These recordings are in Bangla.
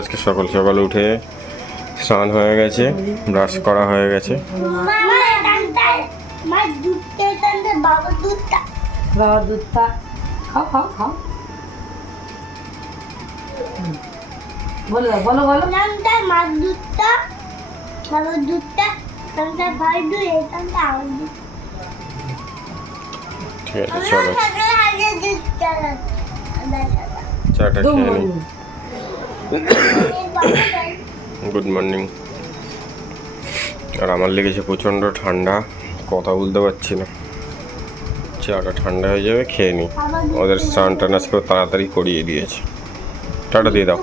আজকে সকাল সকাল উঠে স্নান হয়ে গেছে, ব্রাশ করা হয়ে গেছে। বাবা দুধটা খাও খাও খাও, বলো বলো বলো। মাছ দুধটা, বাবার দুধটা, ভাই দুধ, এইখানটা আমার দুধ। ঠিক আছে চলো চাটা খেয়ে নিই। Good morning. আর আমার লেগেছে প্রচণ্ড ঠান্ডা, কথা বলতে পারছি না। চাটা ঠান্ডা হয়ে যাবে, খেয়ে নিই। ওদের স্নান টান আজকে তাড়াতাড়ি করিয়ে দিয়েছে। টাটা দিয়ে দাও।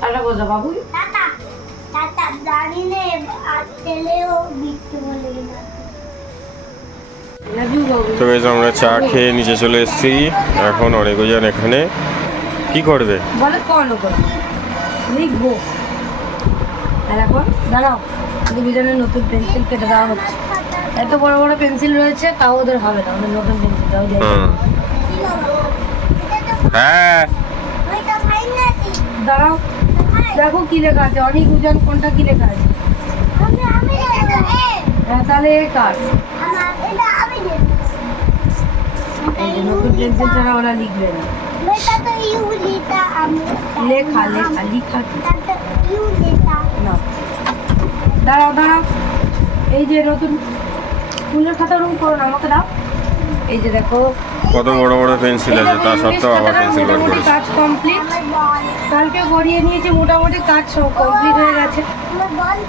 টাটা বলো বাবু। টাটা টাটা, জানি না আর তেলেও বিট্টু বলে না। তো বেশ আমরা চা খেয়ে নিচে চলে এসেছি। এখন অনেকজন এখানে কি করবে বলে কল করো, লিখবো। আর এখন দাঁড়াও, দুজনের নতুন পেন্সিল কেটে দেওয়া হচ্ছে। এত বড় বড় পেন্সিল রয়েছে, তাও ওদের হবে না, ওদের নতুন পেন্সিল দাও। হ্যাঁ দাঁড়াও, দেখো কি লেখা আছে। অনেক উজান কোনটা কি লেখা আছে? হ্যাঁ তাহলে কার নতুন পেন্সিল ছাড়া ওরা লিখবে না। লেখা লেখা লিখা না। দাঁড়াও দাঁড়াও, এই যে নতুন ফুলের খাতা রুম করো না, আমাকে দাও। এই যে দেখো কত বড় বড় পেন্সিল আছে, তা সত্ত্বেও আবার পেন্সিল বার মোটামুটি করেছে। কাজ কমপ্লিট, কালকে গড়িয়ে নিয়েছি, মোটামুটি কাজ সব কমপ্লিট হয়ে গেছে।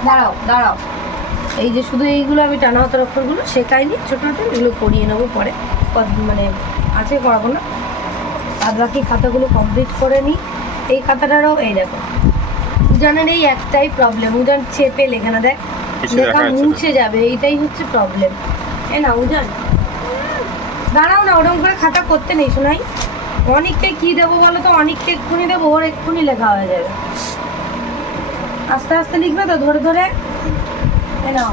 দাঁড়াও দাঁড়াও, এই যে শুধু এইগুলো আমি টানা হাতের অক্ষরগুলো শেখাইনি, ছোটো ছোটো এগুলো করিয়ে নেবো পরে, মানে আছে করাবো না। আর বাকি খাতাগুলো কমপ্লিট করে নিই। এই খাতাটারও এই দেখো, উজানের এই একটাই প্রবলেম, উজান চেপে লেখে না, দেখ লেখা মুছে যাবে, এইটাই হচ্ছে প্রবলেম। এ না উজান দাঁড়াও না, ওরকম করে খাতা করতে নেই শোনাই। অনেককে কি দেবো বলো তো, অনেককে এক্ষুনি দেবো, ওর এক্ষুনি লেখা হয়ে যাবে। আস্তে আস্তে লিখবে তো, ধরে ধরে। এ নাও,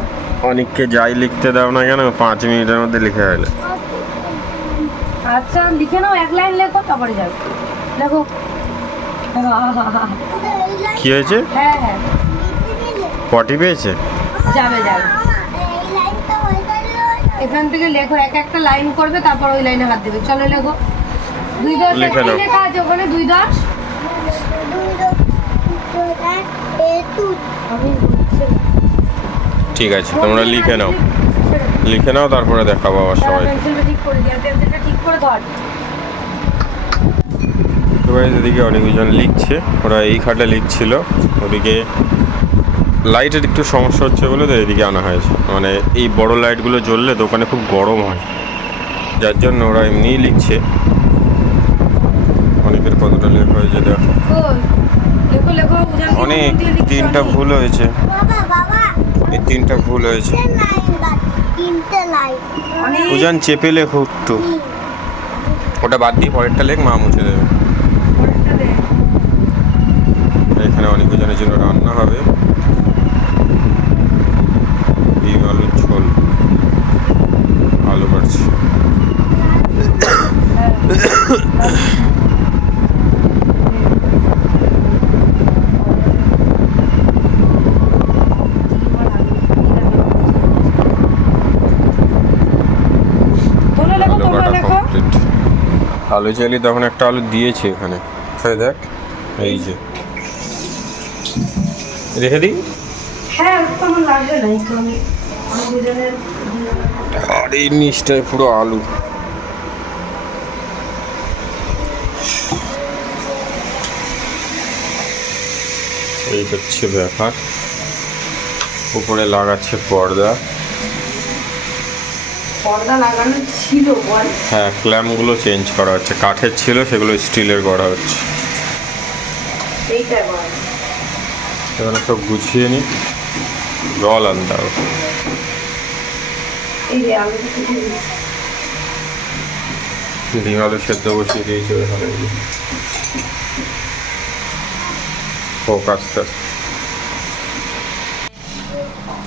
অনেককে যাই লিখতে দাও না কেন, 5 মিনিটের মধ্যে লিখে ফেলে। আচ্ছা লিখে নাও, এক লাইন লেখো, তারপরে যাবে। দেখো কি হয়েছে? হ্যাঁ হ্যাঁ পটি পেয়েছে? যাবে যাবে। এখান থেকে লেখো, এক একটা লাইন করবে, তারপর ওই লাইনে হাত দেবে। চলো লেখো। 2-10 লেখা আছে ওখানে, 2-10। ঠিক আছে, তোমরা লিখে নাও, লিখে নাও, তারপরে দেখাবো আবার সবাই। পেন্সিলটা ঠিক করে দিও, পেন্সিলটা ঠিক করে ধর। তো গাইস এদিকে অনেকজন লিখছে, ওরা এই খাটে লিখছিল। ওদিকে লাইটের একটু সমস্যা হচ্ছে বলে তো এদিকে আনা হয়েছে। মানে এই বড় লাইটগুলো জ্বললে দোকানে খুব গরম হয়, যার জন্য ওরা এমনিই লিখছে। অনেকের কতটা লেখা হয়েছে দেখো, লেখো লেখো। অনেক 3টা ভুল হয়েছে। এই 3টা ভুল হয়েছে। উজান চেপে লেখো একটু, ওটা বাদ দিয়ে পরেরটা লেখ, মা মুছে দেবে। এখানে অনেকজনের জন্য রান্না হবে, ডিম আলুর ঝোল, আলু কাটছি। আলু চাইলে তখন একটা আলু দিয়েছে এখানে, দেখ এই যে রেখে দিই। হ্যাঁ আমার লাগবে না, আর এই নিচটায় পুরো আলু। এই হচ্ছে ব্যাপার। উপরে লাগাচ্ছে পর্দা। পর্দা লাগানো ছিল বল? হ্যাঁ, ক্ল্যাম্পগুলো চেঞ্জ করা হচ্ছে, কাঠের ছিল সেগুলো স্টিলের করা হচ্ছে। এইটা বল, এখানে সব গুছিয়ে নি, জল আনতে হবে। এই যে আলুটা ডিম আলু সেদ্ধ বসিয়ে দিয়েছি ওখানে। হোক আস্তে আস্তে।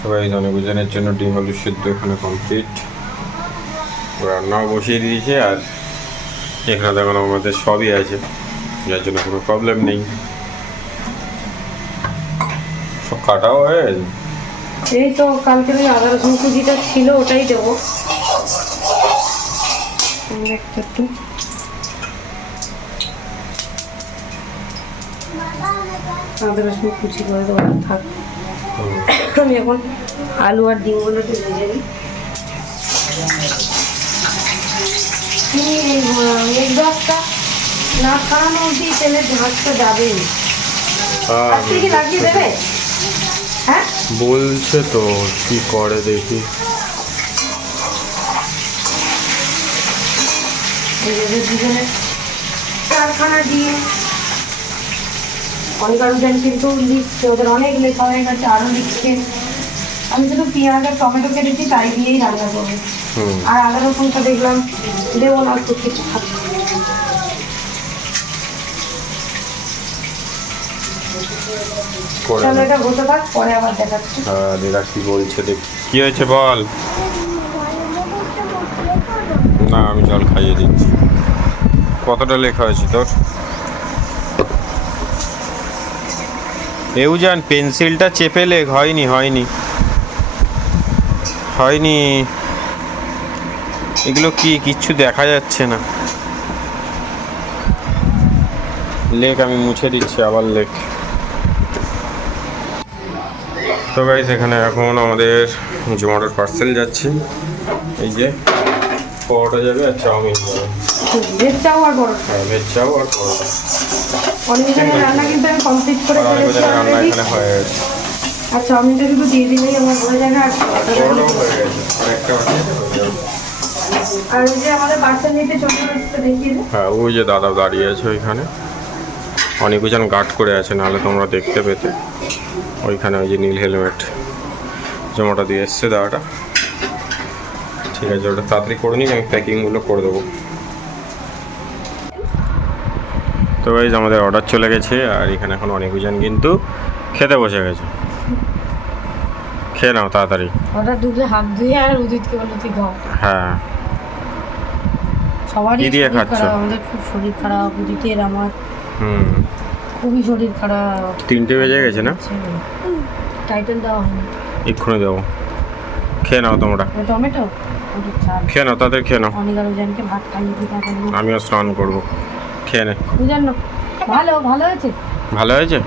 সবাই জনগুজনের জন্য ডিম আলু সেদ্ধ এখানে কমপ্লিট, রান্নাও বসিয়ে দিয়েছে। আর এখানে দেখুন আমাদের সবই আছে, যার জন্য কোনো প্রবলেম নেই। সব কাটাও হয়ে গেছে। এই তো কালকে ওই আদা রসুন কুচিটা ছিল, ওটাই দেবো একটু। আদা রসুন কুচি করে দেবো, থাক। আমি এখন আলু আর ডিমগুলো একটু ভেজে নিই। এক দশটা না খাওয়ানো অবধি তেলের ঝাঁজটা যাবেই। আজকে কি লাগিয়ে দেবে? হ্যাঁ বলছে তো, কি করে দেখি। দুজনে কারখানা দিয়ে অনেক আরো দেন, কিন্তু লিখছে, ওদের অনেক লেখা হয়ে গেছে, আরো লিখছে। আমি শুধু পেঁয়াজ আর টমেটো কেটেছি, তাই দিয়েই রান্না করবো। আর আদা রসুনটা দেখলাম দেবো না, তো কিছু খাবো। চলো এটা হতে থাক, পরে আবার দেখাচ্ছি। হ্যাঁ দিদা কি বলছে দেখ। কি হয়েছে বল। না আমি জল খাইয়ে দিচ্ছি। কতটা লেখা হয়েছে তোর? এউজান পেন্সিলটা চেপে লেখ। হয়নি হয়নি হয়নি, এগুলো কি কিচ্ছু দেখা যাচ্ছে না। লেখ, আমি মুছে দিচ্ছি, আবার লেখ। তো গাইস এখানে এখন আমাদের জোম্যাটোর পার্সেল যাচ্ছে। এই যে পরোটা যাবে আর চাউমিন যাবে। ভেজ চাও আর পরোটা। হ্যাঁ ভেজ চাও আর পরোটা। অনেকজনের রান্না কিন্তু আমি কমপ্লিট করে আর ফেলেছি অনেকজনের রান্না already। এখানে হয়ে গেছে। আর চাউমিনটা শুধু দিয়ে দিলেই আমার হয়ে যাবে। আর পরোটাও হয়ে গেছে, আর একটা বাকি আছে, হয়ে যাবে। আর ওই যে আমাদের পার্সেল নিতে চলে আসতে দেখিয়ে দে। হ্যাঁ ওই যে দাদা দাঁড়িয়ে আছে ওইখানে, অনেকজন গার্ড করে আছে, নাহলে তোমরা দেখতে পেতে। ওইখানে ওই যে নীল হেলমেট জমাটা দিয়ে এসছে দাদাটা। ঠিক আছে, ওটা তাড়াতাড়ি করে নিই, আমি প্যাকিংগুলো করে দেবো। তো গাইজ আমাদের অর্ডার চলে গেছে, আর এখানে এখন অনেকজন কিন্তু খেতে বসে গেছে। খেয়ে নাও তাড়াতাড়ি। ওটা ঢুকলে হাত ধুয়ে আর উদিতকে বলো তুই খাও। হ্যাঁ সবারই কি দিয়ে শরীর খাচ্ছ? খারাপ, আমাদের খুব শরীর খারাপ, উদিতের আমার খুবই শরীর খারাপ। 3টে বেজে গেছে না? টাইটেল দেওয়া হয়নি, এক্ষুনি দেবো। খেয়ে নাও তোমরা, টমেটো ওটা চাল। খেয়ে নাও তাদের, খেয়ে নাও। অনেক আরো জনকে ভাত খাইয়ে দিতে হবে। আমিও স্নান করবো, খেয়ে নে। বুঝলেন না? ভালো ভালো হয়েছে। ভালো হয়েছে,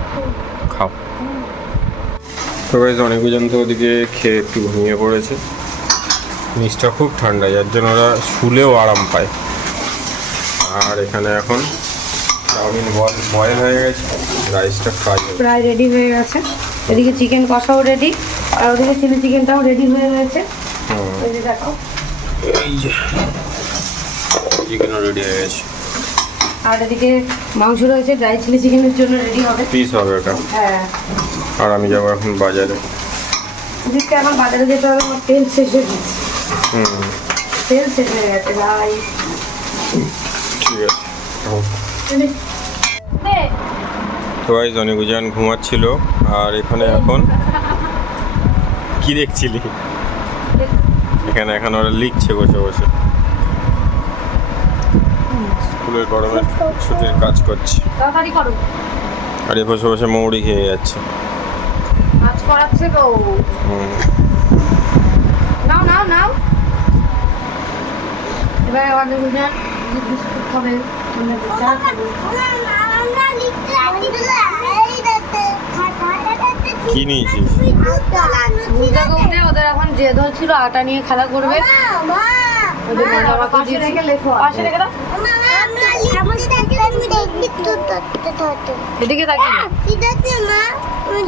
খাও। তো গাইজ অনেকজন তো ওদিকে খেয়ে একটু ঘুমিয়ে পড়েছে। নিচটা খুব ঠান্ডা, যার জন্য ওরা শুলেও আরাম পায়। আর এখানে এখন চাউমিন বয়েল হয়ে গেছে, রাইসটা ফ্রাই হবে। প্রায় রেডি হয়ে গেছে। এদিকে চিকেন কষাও রেডি, আর ওদিকে চিলি চিকেনটাও রেডি হয়ে গেছে। এই যে দেখো, এই যে চিকেনও রেডি হয়ে গেছে। আর এদিকে মাংস রয়েছে, ড্রাই চিলি চিকেনের জন্য রেডি হবে। পিস হবে ওটা। হ্যাঁ, আর আমি যাবো এখন বাজারে। ওদিকে এখন বাজারে যেতে হবে, আমার তেল শেষ হয়ে গেছে। তেল শেষ হয়ে গেছে ভাই। ঠিক আছে। তো গাইজ অনেকজন ঘুমাচ্ছিল, আর এখানে এখন কি দেখছিলি? এখানে এখন ওরা লিখছে বসে বসে, স্কুলের গরমে ছুটির কাজ করছে। তাড়াতাড়ি করো, আর এ বসে বসে মৌরি খেয়ে যাচ্ছে। কাজ করাচ্ছে তো। নাও নাও নাও। এবার আমাদের বুঝান বিস্কুট খাবে, চা খাবে। কি নিয়েছিস? বুঝাকে উঠে ওদের এখন জেদ হচ্ছিল, আটা নিয়ে খেলা করবে। ওদের বাবা পাশে রেখে লেখো, পাশে রেখে দাও। এদিকে তাকিয়ে কি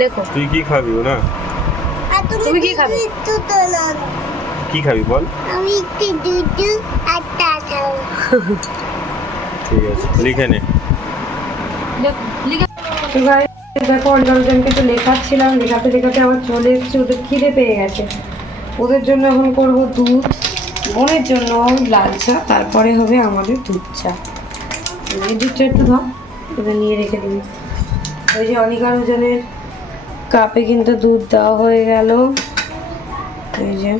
লেখো। তুই কি খাবি না? তুমি কি খাবে? কি খাবি বল? আমি একটু দুধ আর চা খাবো। ঠিক আছে, লিখে নে। লিখে দেখো অনেকজনকে তো লেখাচ্ছিলাম, লেখাতে লেখাতে আবার চলে এসেছে, ওদের খিদে পেয়ে গেছে। ওদের জন্য এখন করবো দুধ, বোনের জন্য লাল চা, তারপরে হবে আমাদের দুধ চা। এই দুধটা একটু দাও, এটা নিয়ে রেখে দিবি। ওই যে অনিকার ওজনের কাপে কিন্তু দুধ দেওয়া হয়ে গেল। এই যে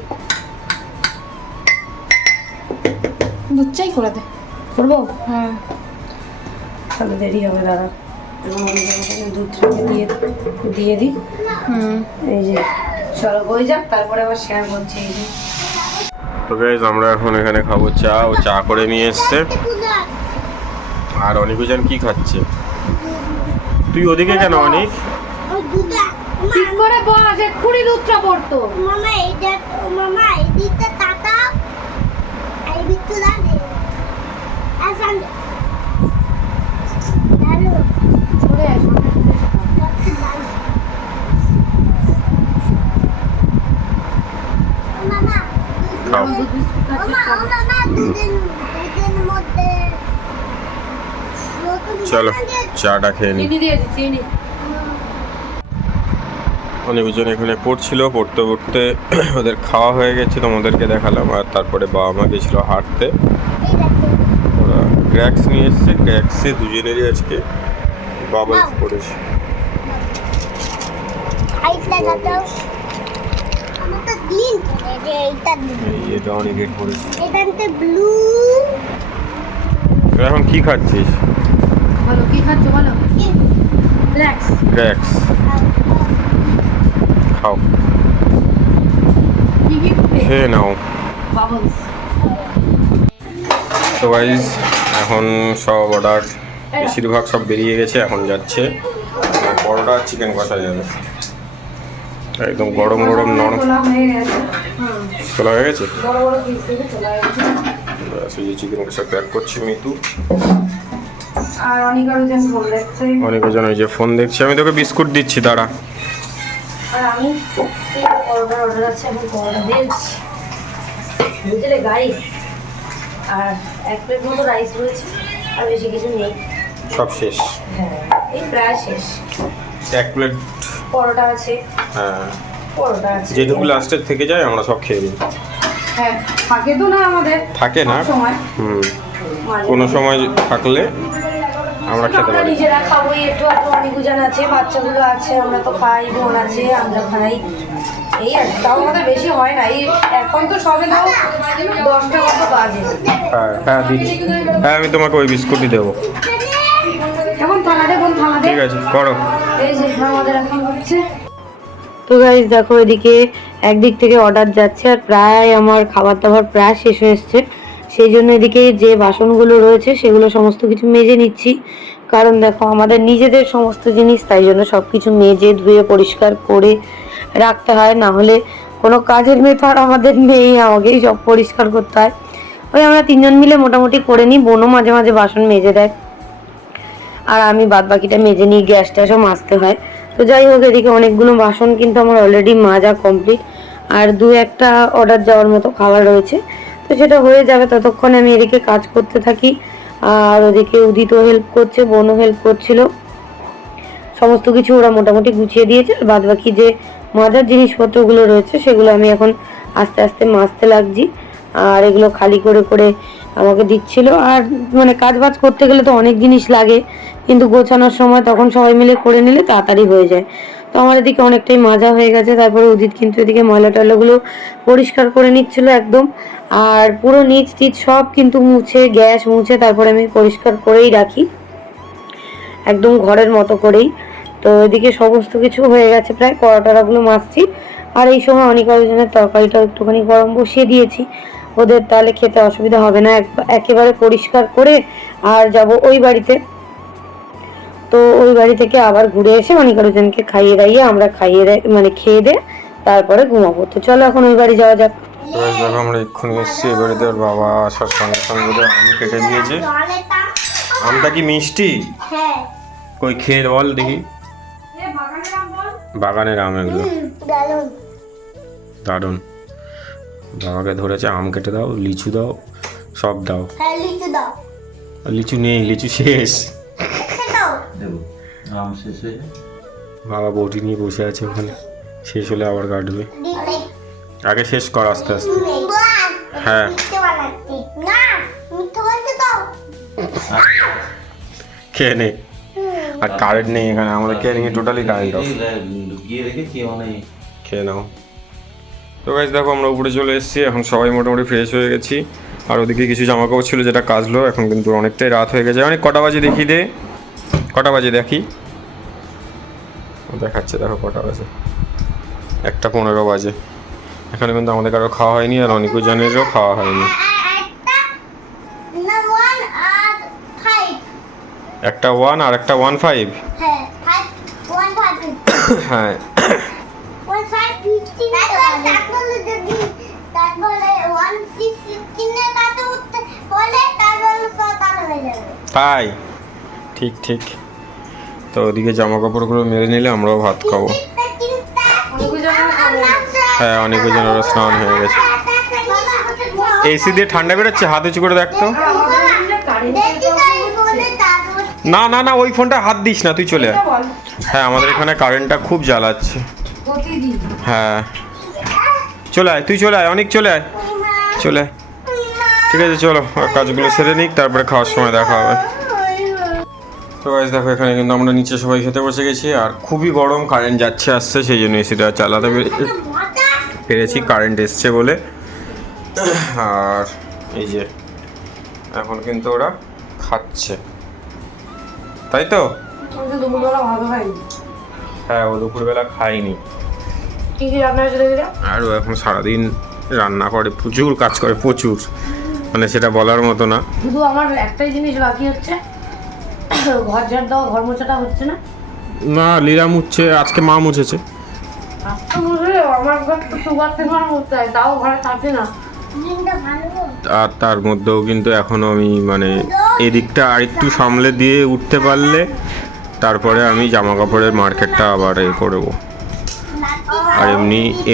দুধ চাই করে দে। করবো, হ্যাঁ তাহলে দেরি হবে দাদা। এবং দুধটাকে দিয়ে দিই। এই যে চলো হয়ে যাক, তারপরে আবার শেয়ার করছি। এই যে তো গাইজ আমরা এখন এখানে খাবো চা। ও চা করে নিয়ে এসছে। আর অনিকুজান কি খাচ্ছে? তুই ওদিকে কেন অনিক? ওই দুধটা ঠিক করে বস, এক্ষুনি দুধটা পড়তো। মামা এইটা মামা এই দিকটা তাকাও এই দিকটা দাঁড়ে আসান হ্যালো সরে আয়, মামা খাও। মামা দুধের মধ্যে চলো চাটা খেয়ে নি। চিনি দিয়েছি, চিনি। অনেকজন এখানে পড়ছিল, পড়তে পড়তে ওদের খাওয়া হয়ে গেছে, তোমাদেরকে দেখালাম। আর তারপরে বাবা মা গেছিল হাঁটতে। এই দেখো ওরা গ্র্যাক্স নিয়ে এসছে, গ্র্যাক্সে দুজনেরই আজকে বাবলস পড়েছে। আইটা দাও আমার তো গ্রিন এইটা এই এটা অনেকের পড়েছে। এটাতে ব্লু তুই এখন কি খাচ্ছিস? বলো কি খাচ্ছ বলো। রিল্যাক্স। গ্র্যাক্স খাও, কি কি খেয়ে নাও। বাবলস। তো গাইজ এখন সব অর্ডার বেশিরভাগ সব বেরিয়ে গেছে। এখন যাচ্ছে পরোটা চিকেন কষা যাবে, একদম গরম গরম নরম। তোলা হয়ে গেছে। হুম, খোলা হয়ে গেছে। বড় বড় পিস থেকে তোলা হয়ে গেছে। সুজি চিকেন কষা প্যাক করছি মিতু। আর অনিকার ওজন ফোন দেখছে। অনেকজন ওই যে ফোন দেখছি। আমি তোকে বিস্কুট দিচ্ছি, দাঁড়া। আর আমি এই পরোটার অর্ডার আছে, এখন পরোটা দিয়েছি বুঝলে গাইস। আর 1 প্লেট মতো রাইস রয়েছে, আর বেশি কিছু নেই। সব শেষ, হ্যাঁ এই প্রায় শেষ। 1 প্লেট। পরোটা আছে, হ্যাঁ, পরোটা আছে। যেটুকু লাস্টের থেকে যায় আমরা সব খেয়ে নিই। হ্যাঁ থাকে তো না আমাদের থাকে না, সময় কোনো সময় থাকলে আমরা খেতে আমরা পারি। নিজেরা খাবোই, একটু একটু অনেক গুজান আছে, বাচ্চাগুলো আছে, আমরা তো খাই, বোন আছে, আমরা খাই। এই আর তাও আমাদের বেশি হয় না। এই এখন তো সবে দাও 10টা মতো বাজে। হ্যাঁ হ্যাঁ দিচ্ছি। হ্যাঁ আমি তোমাকে ওই বিস্কুটই দেবো। এখন থালা দে, বোন থালা দে। ঠিক আছে করো। এই যে আমাদের এখন হচ্ছে। তো গাইস দেখো এদিকে একদিক থেকে অর্ডার যাচ্ছে, আর প্রায় আমার খাবার দাবার প্রায় শেষ হয়ে এসছে। সেই জন্য এদিকে যে বাসনগুলো রয়েছে সেগুলো সমস্ত কিছু মেজে নিচ্ছি। কারণ দেখো আমাদের নিজেদের সমস্ত জিনিস, তাই জন্য সব কিছু মেজে ধুয়ে পরিষ্কার করে রাখতে হয়। না হলে কোনো কাজের মেয়ে তো আর আমাদের নেই, আমাকেই সব পরিষ্কার করতে হয়। ওই আমরা 3 জন মিলে মোটামুটি করে নিই, বোনও মাঝে মাঝে বাসন মেজে দেয়, আর আমি বাদ বাকিটা মেজে নিই, গ্যাস ট্যাসও মাজতে হয়। তো যাই হোক এদিকে অনেকগুলো বাসন কিন্তু আমার অলরেডি মাজা কমপ্লিট, আর 2-1টা অর্ডার যাওয়ার মতো খাবার রয়েছে। তো সেটা হয়ে যাবে, ততক্ষণে আমি এদিকে কাজ করতে থাকি। আর ওদিকে উদিতও হেল্প করছে, বোনও হেল্প করছিল। সমস্ত কিছু ওরা মোটামুটি গুছিয়ে দিয়েছে, আর বাদ বাকি যে মাজার জিনিসপত্রগুলো রয়েছে সেগুলো আমি এখন আস্তে আস্তে মাজতে লাগছি। আর এগুলো খালি করে করে আমাকে দিচ্ছিল। আর মানে কাজ বাজ করতে গেলে তো অনেক জিনিস লাগে, কিন্তু গোছানোর সময় তখন সবাই মিলে করে নিলে তাড়াতাড়ি হয়ে যায়। তো আমার এদিকে অনেকটাই মাজা হয়ে গেছে। তারপরে উদিত কিন্তু এদিকে ময়লা টয়লাগুলো পরিষ্কার করে নিচ্ছিল একদম। আর পুরো নিচ টিচ সব কিন্তু মুছে, গ্যাস মুছে তারপরে আমি পরিষ্কার করেই রাখি, একদম ঘরের মতো করেই। তো এদিকে সমস্ত কিছু হয়ে গেছে, প্রায় পরোটাগুলো মাজছি। আর এই সময় অনেক জনের তরকারিটা একটুখানি গরম বসিয়ে দিয়েছি, ওদের তাহলে খেতে অসুবিধা হবে না। একেবারে পরিষ্কার করে আর যাব ওই বাড়িতে। তো ওই বাড়ি থেকে আবার ঘুরে এসে অনিকারুজনকে খাইয়ে দাইয়ে আমরা মানে খেয়ে দে তারপরে ঘুমাবো। তো চলো এখন ওই বাড়ি যাওয়া যাক। দেখো আমরা এক্ষুনি এসেছি এবারে। ওর বাবা আসার সঙ্গে সঙ্গে ওদের আম কেটে দিয়েছে। আমটা কি মিষ্টি? হ্যাঁ কই খেয়ে বল দেখি। বাগানের আম এগুলো, দারুন দারুণ। বাবাকে ধরেছে আম কেটে দাও, লিচু দাও, সব দাও। হ্যাঁ লিচু দাও লিচু নেই, লিচু শেষ। দাও দেবো আম শেষ হয়ে যায়। বাবা বউটি নিয়ে বসে আছে ওখানে, শেষ হলে আবার কাটবে। আগে শেষ কর আস্তে আস্তে। হ্যাঁ খেয়ে নে। আর কারেন্ট নেই এখানে আমাদের, খেয়ে নিয়ে টোটালি কারেন্ট অফ। খেয়ে নাও। তো গাইস দেখো আমরা উপরে চলে এসেছি, এখন সবাই মোটামুটি ফ্রেশ হয়ে গেছি। আর ওদিকে কিছু জামা কাপড় ছিল যেটা কাচলো, এখন কিন্তু অনেকটাই রাত হয়ে গেছে। অনেক কটা বাজে দেখি দে, কটা বাজে দেখি, দেখাচ্ছে দেখো কটা বাজে, 1:15 বাজে। এখানে কিন্তু আমাদের কারো খাওয়া হয়নি, আর অনেক জনেরও খাওয়া হয়নি। একটা 1 আর একটা 1.5। হ্যাঁ তাই, ঠিক ঠিক। তো ওদিকে জামা কাপড়গুলো মেরে নিলে আমরাও ভাত খাবো। হ্যাঁ অনেক জনেরও স্নান হয়ে গেছে। এসি দিয়ে ঠান্ডা বেরোচ্ছে, হাত উঁচু করে দেখতো। না না না, ওই ফোনটা হাত দিস না, তুই চলে আয়। হ্যাঁ আমাদের এখানে কারেন্টটা খুব জ্বালাচ্ছে। হ্যাঁ চলে আয়, তুই চলে আয়, অনেক চলে আয়, চলে আয়। ঠিক আছে চলো, কাজগুলো সেরে নিক, তারপরে খাওয়ার সময় দেখা হবে। তো গাইস দেখো এখানে কিন্তু আমরা নিচে সবাই খেতে বসে গেছি, আর খুবই গরম, কারেন্ট যাচ্ছে আসছে, সেই জন্য এসিটা চালাতে পেরেছি, কারেন্ট এসছে বলে। আর এই যে এখন কিন্তু ওরা খাচ্ছে, তাই তো? হ্যাঁ ও দুপুরবেলা খাইনি। আর ও এখন সারাদিন রান্না করে, প্রচুর কাজ করে, প্রচুর, মানে সেটা বলার মতো না। শুধু আমার একটাই জিনিস বাকি হচ্ছে, ঘর ঝাড় দেওয়া, ঘর মোছাটা হচ্ছে না। না লীলা মুছছে, আজকে মা মুছেছে। আমার ঘর তো সুগার থেকে মুছতে হয়, তাও ঘরে থাকে না। আর তার মধ্যেও কিন্তু এখনো আমি মানে এদিকটা আরেকটু সামলে দিয়ে উঠতে পারলে তারপরে আমি জামা কাপড়ের মার্কেটটা আবার এ করবো। আর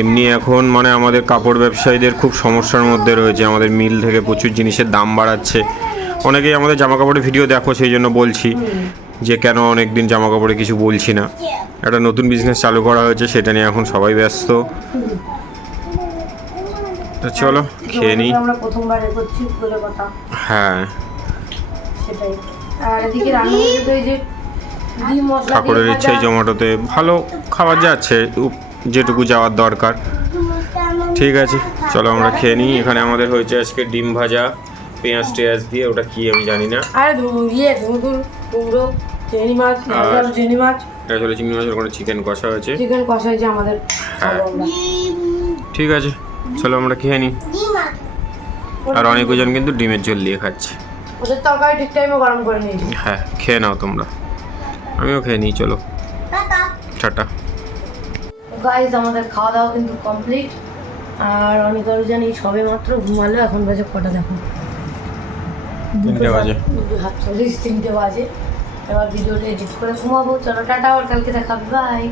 এমনি এখন মানে আমাদের কাপড় ব্যবসায়ীদের খুব সমস্যার মধ্যে রয়েছে, আমাদের মিল থেকে প্রচুর জিনিসের দাম বাড়াচ্ছে। অনেকেই আমাদের জামা কাপড়ের ভিডিও দেখো, সেই জন্য বলছি যে কেন অনেক দিন জামা কাপড়ে কিছু বলছি না। একটা নতুন বিজনেস চালু করা হয়েছে, সেটা নিয়ে এখন সবাই ব্যস্ত। তো চলো খেয়ে নিই। আমরা প্রথমবার করছি বলে কথা। হ্যাঁ সেটাই। আর এদিকে রান্না হয়েছে, এই যে ডিম মশলা ঠাকুরের ইচ্ছায় জোম্যাটোতে ভালো খাবার যাচ্ছে, যেটুকু যাওয়ার দরকার। ঠিক আছে চলো আমরা খেয়ে নিই। এখানে আমাদের হয়েছে আজকে ডিম ভাজা, পেঁয়াজ টেয়াজ দিয়ে, ওটা কি আমি জানি না। আর কুমড়ো, চিংড়ি মাছ, চিংড়ি মাছ, এটা চলে চিংড়ি মাছের ওখানে চিকেন কষা হয়েছে, চিকেন কষা হয়েছে আমাদের। হ্যাঁ ঠিক আছে চলো আমরা খেয়ে নিই। আর অনেকজন কিন্তু ডিমের ঝোল দিয়ে খাচ্ছে। ওদের তরকারি ঠিক টাইমে গরম করে নিয়েছি। হ্যাঁ খেয়ে নাও তোমরা, আমিও খেয়ে নিই, চলো টাটা। গাইস আমাদের খাওয়া দাওয়া কিন্তু কমপ্লিট। আর অনেক আরো জানি সবে মাত্র ঘুমালো, এখন বাজে কটা দেখো, 3টে বাজে, 3টে বাজে। এবার ভিডিওটা এডিট করে ঘুমাবো। চলো টাটা, আর কালকে দেখাবে, বাই।